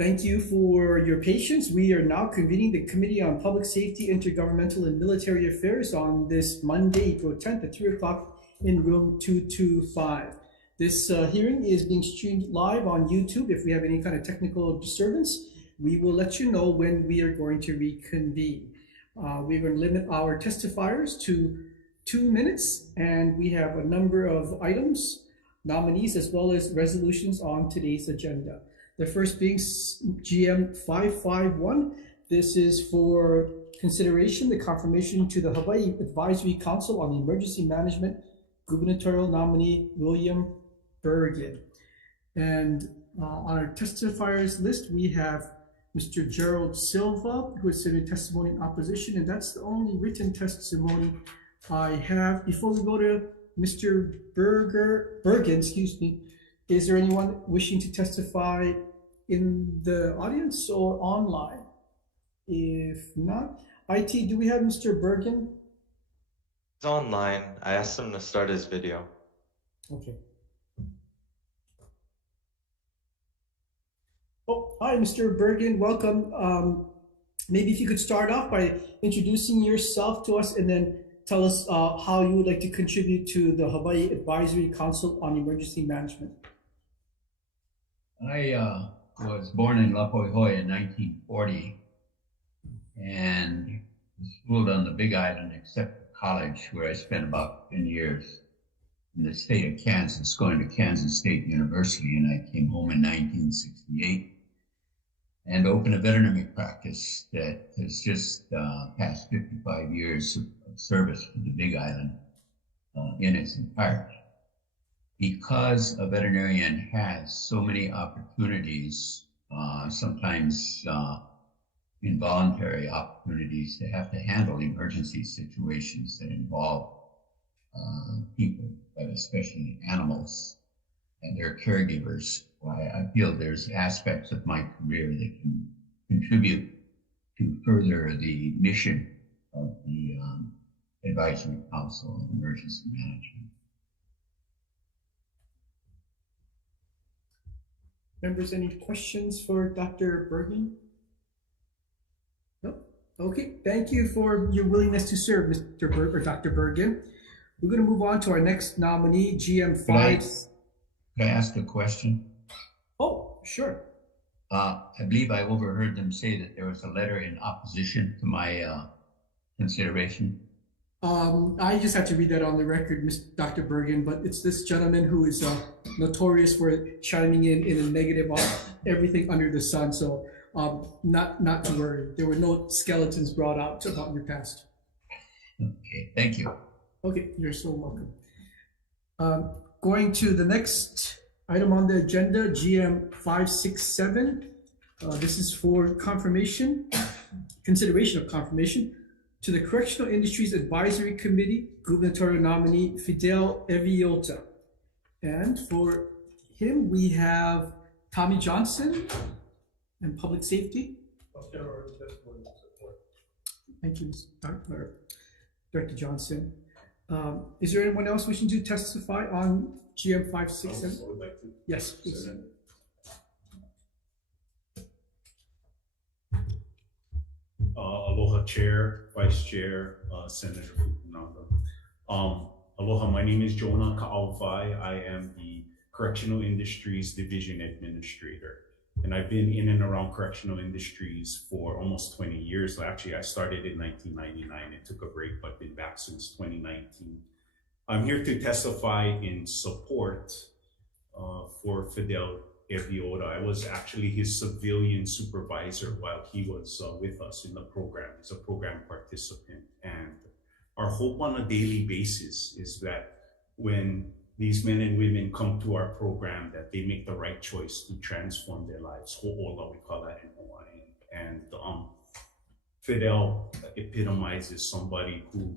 Thank you for your patience. We are now convening the Committee on Public Safety, Intergovernmental, and Military Affairs on this Monday, April 10th at 3 o'clock in room 225. This hearing is being streamed live on YouTube. If we have any kind of technical disturbance, we will let you know when we are going to reconvene. We're going to limit our testifiers to 2 minutes, and we have a number of items, nominees, as well as resolutions on today's agenda. The first being GM 551. This is for consideration, the confirmation to the Hawaii Advisory Council on Emergency Management, gubernatorial nominee William Bergen. And on our testifiers list, we have Mr. Gerald Silva, who is submitting testimony in opposition, and that's the only written testimony I have. Before we go to Mr. Bergen, is there anyone wishing to testify in the audience or online? If not, IT, do we have Mr. Bergen? He's online. I asked him to start his video. Okay. Oh, hi, Mr. Bergen. Welcome. Maybe if you could start off by introducing yourself to us and then tell us how you would like to contribute to the Hawaii Advisory Council on Emergency Management. I was born in Lapoihoi in 1940 and schooled on the Big Island except college, where I spent about 10 years in the state of Kansas, going to Kansas State University, and I came home in 1968 and opened a veterinary practice that has just passed 55 years of service to the Big Island in its entirety. Because a veterinarian has so many opportunities, sometimes involuntary opportunities, to have to handle emergency situations that involve people, but especially animals and their caregivers, I feel there's aspects of my career that can contribute to further the mission of the Advisory Council on Emergency Management. Members, any questions for Dr. Bergen? No? Okay, thank you for your willingness to serve, Mr. Dr. Bergen. We're going to move on to our next nominee, GM5. Could I ask a question? Oh, sure. I believe I overheard them say that there was a letter in opposition to my consideration. I just have to read that on the record, Dr. Bergen, but it's this gentleman who is notorious for chiming in a negative on everything under the sun. So not to worry. There were no skeletons brought out about your past. Okay, thank you. Okay, you're so welcome. Going to the next item on the agenda, GM 567. This is for confirmation, consideration of confirmation to the Correctional Industries Advisory Committee, gubernatorial nominee Fidel Eviota. And for him, we have Tommy Johnson and Public Safety. Thank you, Director Johnson. Is there anyone else wishing to testify on GM 567? I would like to. Yes, please. Aloha Chair, Vice Chair, Senator Fukunaga. Aloha, my name is Jonah Ka'auvai. I am the Correctional Industries Division Administrator. And I've been in and around correctional industries for almost 20 years. Actually, I started in 1999 and took a break, but been back since 2019. I'm here to testify in support for Fidel Eviota. I was actually his civilian supervisor while he was with us in the program. He's a program participant. And our hope on a daily basis is that when these men and women come to our program, that they make the right choice to transform their lives. Ho'ola, we call that in Hawaiian. And Fidel epitomizes somebody who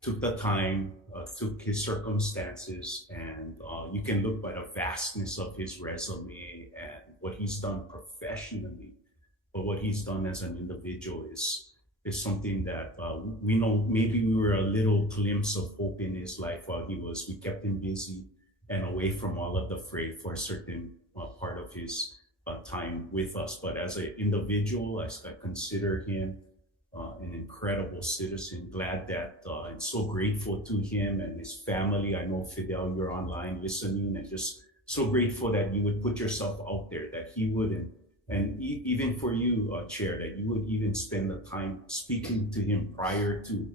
took the time, took his circumstances, and you can look by the vastness of his resume and what he's done professionally, but what he's done as an individual is something that we know. Maybe we were a little glimpse of hope in his life while we kept him busy and away from all of the fray for a certain part of his time with us. But as an individual, I consider him an incredible citizen. Glad that and so grateful to him and his family. I know Fidel, you're online listening, and just so grateful that you would put yourself out there, that he would, and even for you, Chair, that you would even spend the time speaking to him prior to,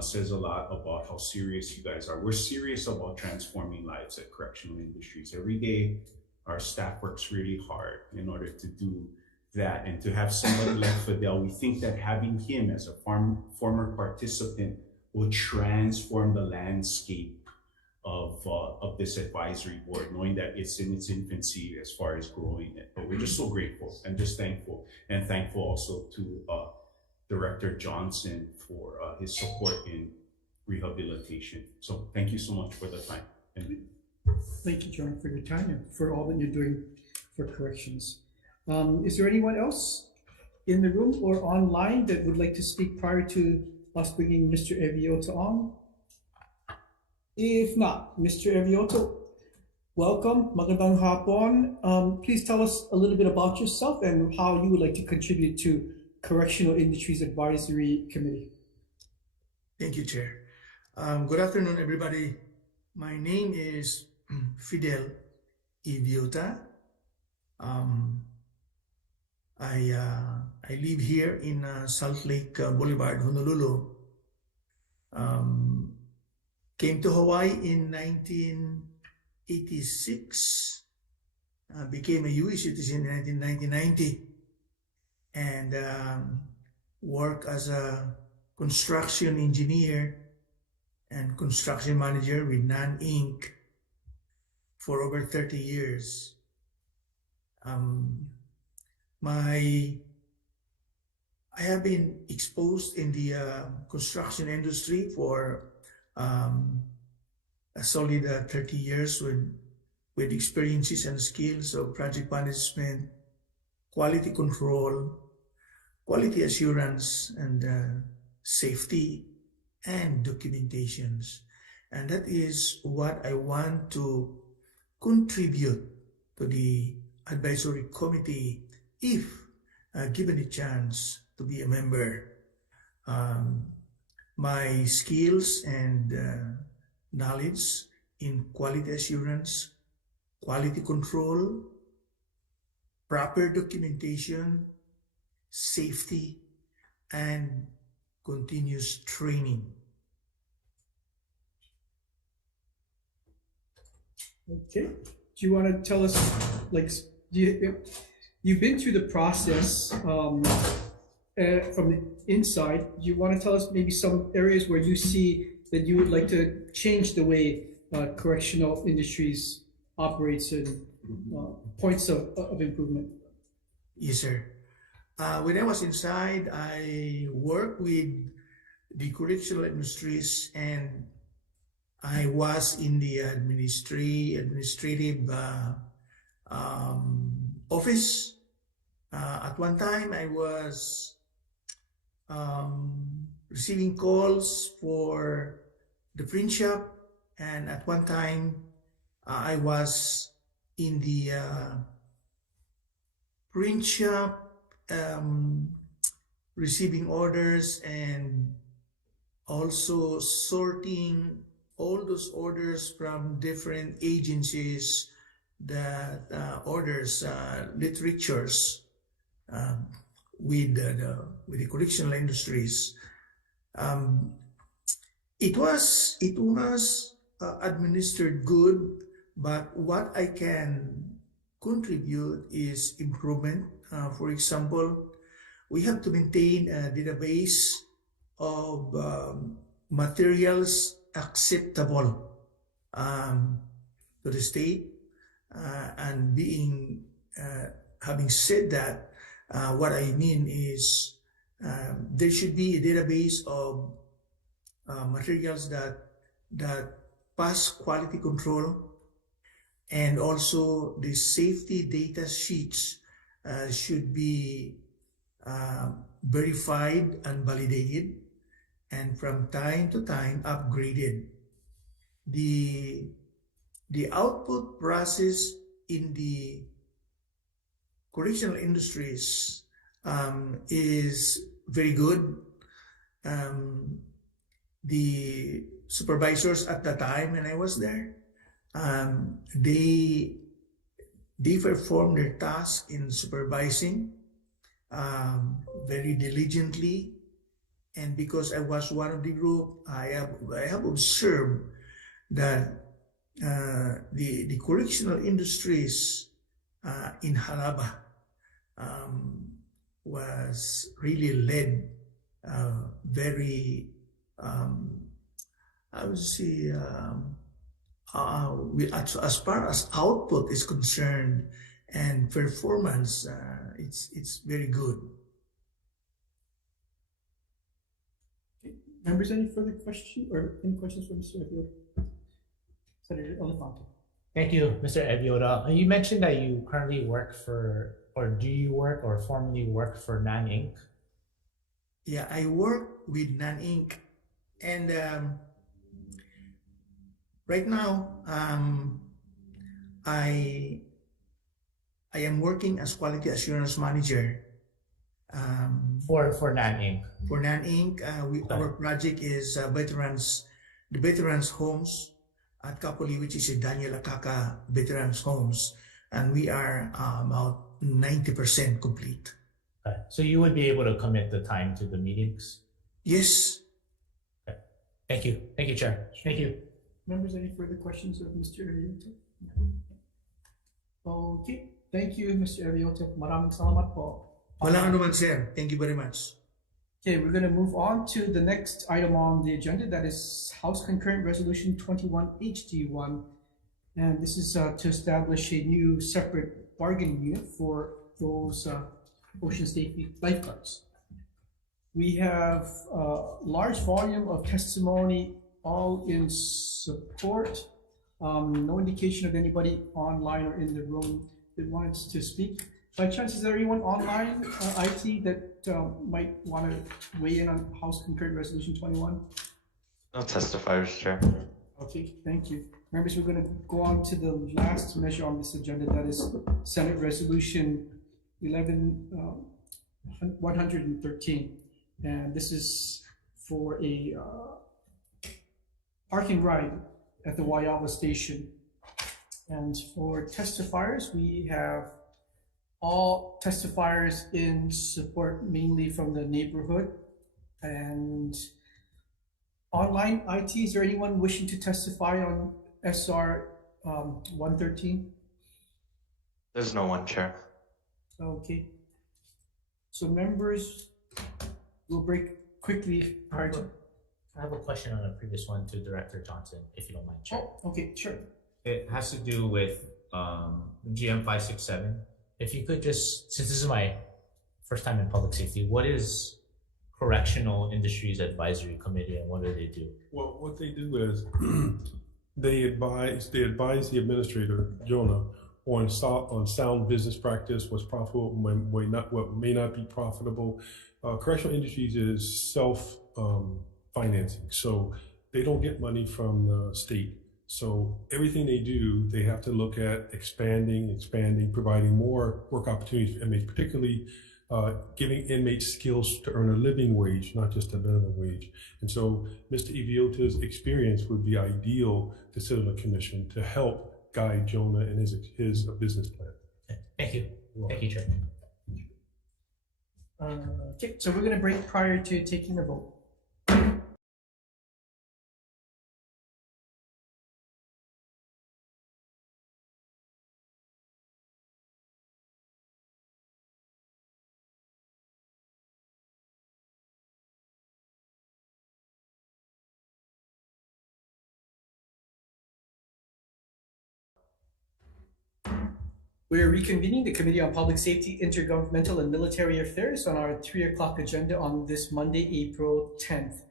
says a lot about how serious you guys are. We're serious about transforming lives at Correctional Industries. Every day, our staff works really hard in order to do that, and to have somebody like Fidel, we think that having him as a former participant will transform the landscape of this advisory board, knowing that it's in its infancy as far as growing it. But we're just so grateful and just thankful, and thankful also to Director Johnson for his support in rehabilitation. So thank you so much for the time. Thank you, John, for your time and for all that you're doing for corrections. Is there anyone else in the room or online that would like to speak prior to us bringing Mr. Evioto on? If not, Mr. Evioto, welcome. Magandang hapon. Please tell us a little bit about yourself and how you would like to contribute to Correctional Industries Advisory Committee. Thank you, Chair. Good afternoon, everybody. My name is Fidel Iviota. I live here in Salt Lake Boulevard, Honolulu. Came to Hawaii in 1986. Became a U.S. citizen in 1990, and worked as a construction engineer and construction manager with NAN Inc. for over 30 years. I have been exposed in the construction industry for a solid 30 years with experiences and skills of project management, quality control, quality assurance, and safety and documentations. And that is what I want to contribute to the advisory committee if given a chance to be a member. My skills and knowledge in quality assurance, quality control, proper documentation, safety, and continuous training. Okay. Do you want to tell us, like, you've been through the process from the inside. Do you want to tell us maybe some areas where you see that you would like to change the way Correctional Industries operates and points of improvement? Yes, sir. When I was inside, I worked with the Correctional Industries, and I was in the administrative office. At one time, I was receiving calls for the print shop, and at one time, I was in the print shop receiving orders and also sorting all those orders from different agencies that orders literatures with the correctional industries. It was administered good, but what I can contribute is improvement. For example, we have to maintain a database of materials acceptable to the state. And having said that, what I mean is there should be a database of materials that pass quality control, and also the safety data sheets should be verified and validated, and from time to time upgraded. The output process in the correctional industries is very good. The supervisors at the time when I was there, they performed their task in supervising very diligently. And because I was one of the group, I have observed that the correctional industries in Halaba was really led very, I would say, as far as output is concerned and performance, it's very good. Members, any further questions or any questions for Mr. Evioda? Senator Elefante. Thank you, Mr. Evioda. You mentioned that you currently work for, or do you work or formerly work for NAN Inc.? Yeah, I work with NAN Inc. And right now, I am working as quality assurance manager For NAN Inc. For NAN Inc. Our project is the veterans homes at Kapoli, which is a Daniel Akaka Veterans Homes, and we are about 90% complete. Okay. So you would be able to commit the time to the meetings? Yes. Okay. Thank you. Thank you, Chair. Thank you. Members, any further questions of Mr. Evioda? Okay. Thank you, Mr. Evioda. Maraming salamat po. Walang anuman, sir. Thank you very much. Okay, we're going to move on to the next item on the agenda. That is House Concurrent Resolution 21 HD1. And this is to establish a new separate bargaining unit for those ocean safety lifeguards. We have a large volume of testimony, all in support. No indication of anybody online or in the room that wants to speak. By chance, is there anyone online, IT, that might want to weigh in on House Concurrent Resolution 21? No testifiers, Chair. Okay, thank you. Members, we're going to go on to the last measure on this agenda, that is Senate Resolution 113. And this is for a parking ride at the Waiawa station. And for testifiers, we have all testifiers in support, mainly from the neighborhood. And online IT, is there anyone wishing to testify on SR 113? There's no one, Chair. Okay. So members, we'll break quickly. I have a question on a previous one to Director Johnson, if you don't mind, Chair. Oh, okay, sure. It has to do with GM 567. If you could just, since this is my first time in public safety, what is Correctional Industries Advisory Committee and what do they do? Well, what they do is they advise the administrator, Jonah, on sound business practice, what's profitable, what may not be profitable. Correctional Industries is self financing, so they don't get money from the state. So everything they do, they have to look at expanding, providing more work opportunities for inmates, particularly giving inmates skills to earn a living wage, not just a minimum wage. And so Mr. Eviota's experience would be ideal to sit on a commission to help guide Jonah in his business plan. Thank you. Thank you, Chair. Okay, so we're going to break prior to taking the vote. We are reconvening the Committee on Public Safety, Intergovernmental and Military Affairs on our 3 o'clock agenda on this Monday, April 10th.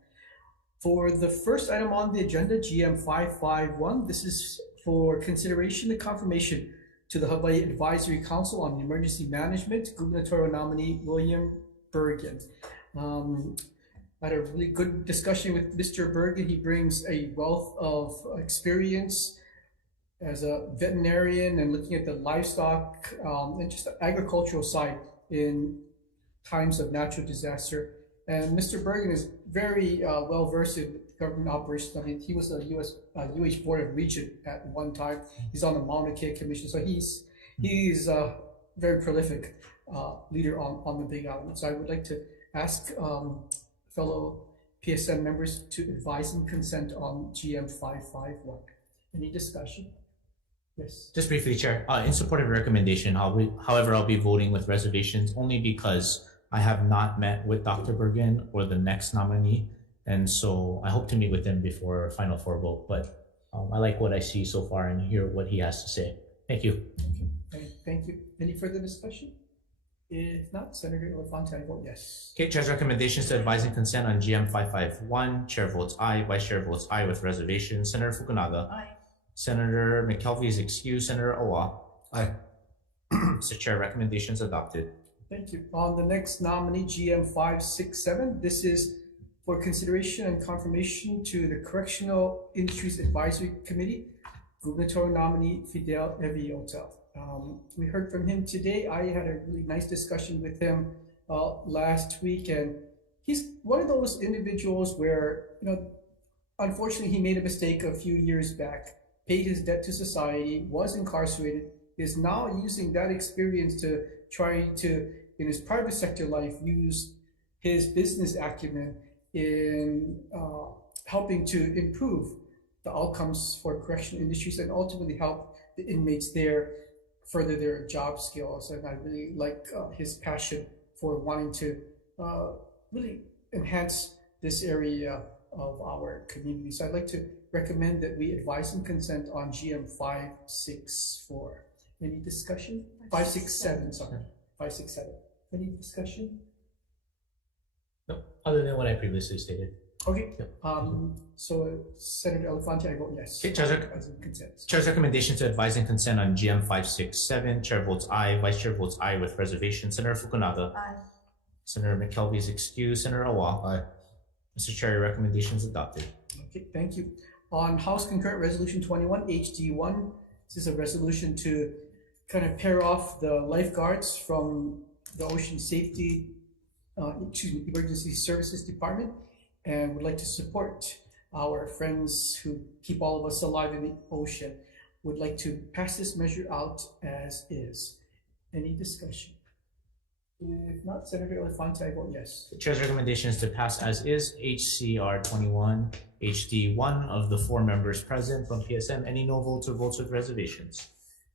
For the first item on the agenda, GM 551, this is for consideration and confirmation to the Hawai'i Advisory Council on Emergency Management, gubernatorial nominee William Bergen. I had a really good discussion with Mr. Bergen. He brings a wealth of experience as a veterinarian and looking at the livestock and just the agricultural side in times of natural disaster. And Mr. Bergen is very well versed in government operations. I mean, he was a UH Board of Regent at one time. He's on the Mauna Kea Commission, so he's a very prolific leader on the Big Island. So I would like to ask fellow PSM members to advise and consent on GM 551. Any discussion? Yes. Just briefly, Chair, in support of the recommendation, however, I'll be voting with reservations only because I have not met with Dr. Bergen or the next nominee, and so I hope to meet with him before final four vote. But I like what I see so far and hear what he has to say. Thank you. Okay. Thank you. Any further discussion? If not, Senator Elefante, I vote yes. Okay, Chair's recommendations to advise and consent on GM 551. Chair votes aye. Vice Chair votes aye with reservation. Senator Fukunaga. Aye. Senator McKelvey is excused. Senator Awa. Aye. Mr. Chair, recommendations adopted. Thank you. On the next nominee, GM 567, this is for consideration and confirmation to the Correctional Industries Advisory Committee, gubernatorial nominee Fidel Eviota. We heard from him today. I had a really nice discussion with him last week, and he's one of those individuals where, unfortunately he made a mistake a few years back, paid his debt to society, was incarcerated, is now using that experience to try to, in his private sector life, use his business acumen in helping to improve the outcomes for correctional industries and ultimately help the inmates there further their job skills. And I really like his passion for wanting to really enhance this area of our community. So I'd like to recommend that we advise and consent on GM 564. Any discussion? 567, sorry. 567. Any discussion? No, other than what I previously stated. Okay. Yep. So Senator Elefante, I vote yes. Okay, Consent. Chair's recommendation to advise and consent on GM 567. Chair votes aye. Vice Chair votes aye with reservation. Senator Fukunaga. Aye. Senator McKelvey is excused. Senator Awa. Aye. Mr. Chair, your recommendation is adopted. Okay, thank you. On House Concurrent Resolution 21, HD1, this is a resolution to kind of pair off the lifeguards from the Ocean Safety, Emergency Services Department, and would like to support our friends who keep all of us alive in the ocean. Would like to pass this measure out as is. Any discussion? If not, Senator Elefante, I vote yes. The Chair's recommendation is to pass as is HCR 21 HD1 of the 4 members present from PSM. Any no votes or votes with reservations?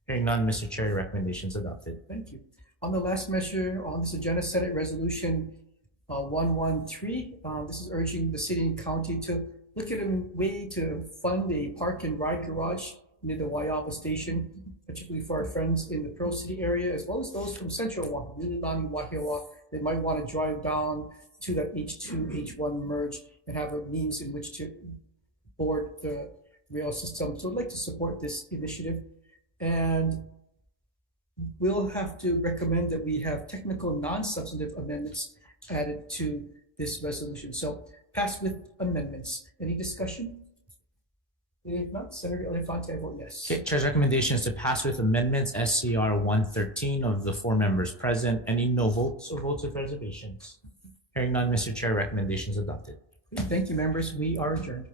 Hearing none, Mr. Chair, your recommendation is adopted. Thank you. On the last measure on this agenda, Senate Resolution 113. This is urging the city and county to look at a way to fund a park and ride garage near the Waiawa station, particularly for our friends in the Pearl City area, as well as those from Central Oahu, Mililani, Wahiawa, that might want to drive down to that H2, H1 merge and have a means in which to board the rail system. So I'd like to support this initiative. And we'll have to recommend that we have technical non-substantive amendments added to this resolution. So pass with amendments. Any discussion? If not, Senator Elefante, I vote yes. Okay, Chair's recommendation is to pass with amendments SCR 113 of the 4 members present. Any no votes or votes with reservations? Hearing none, Mr. Chair, recommendation is adopted. Thank you, members. We are adjourned.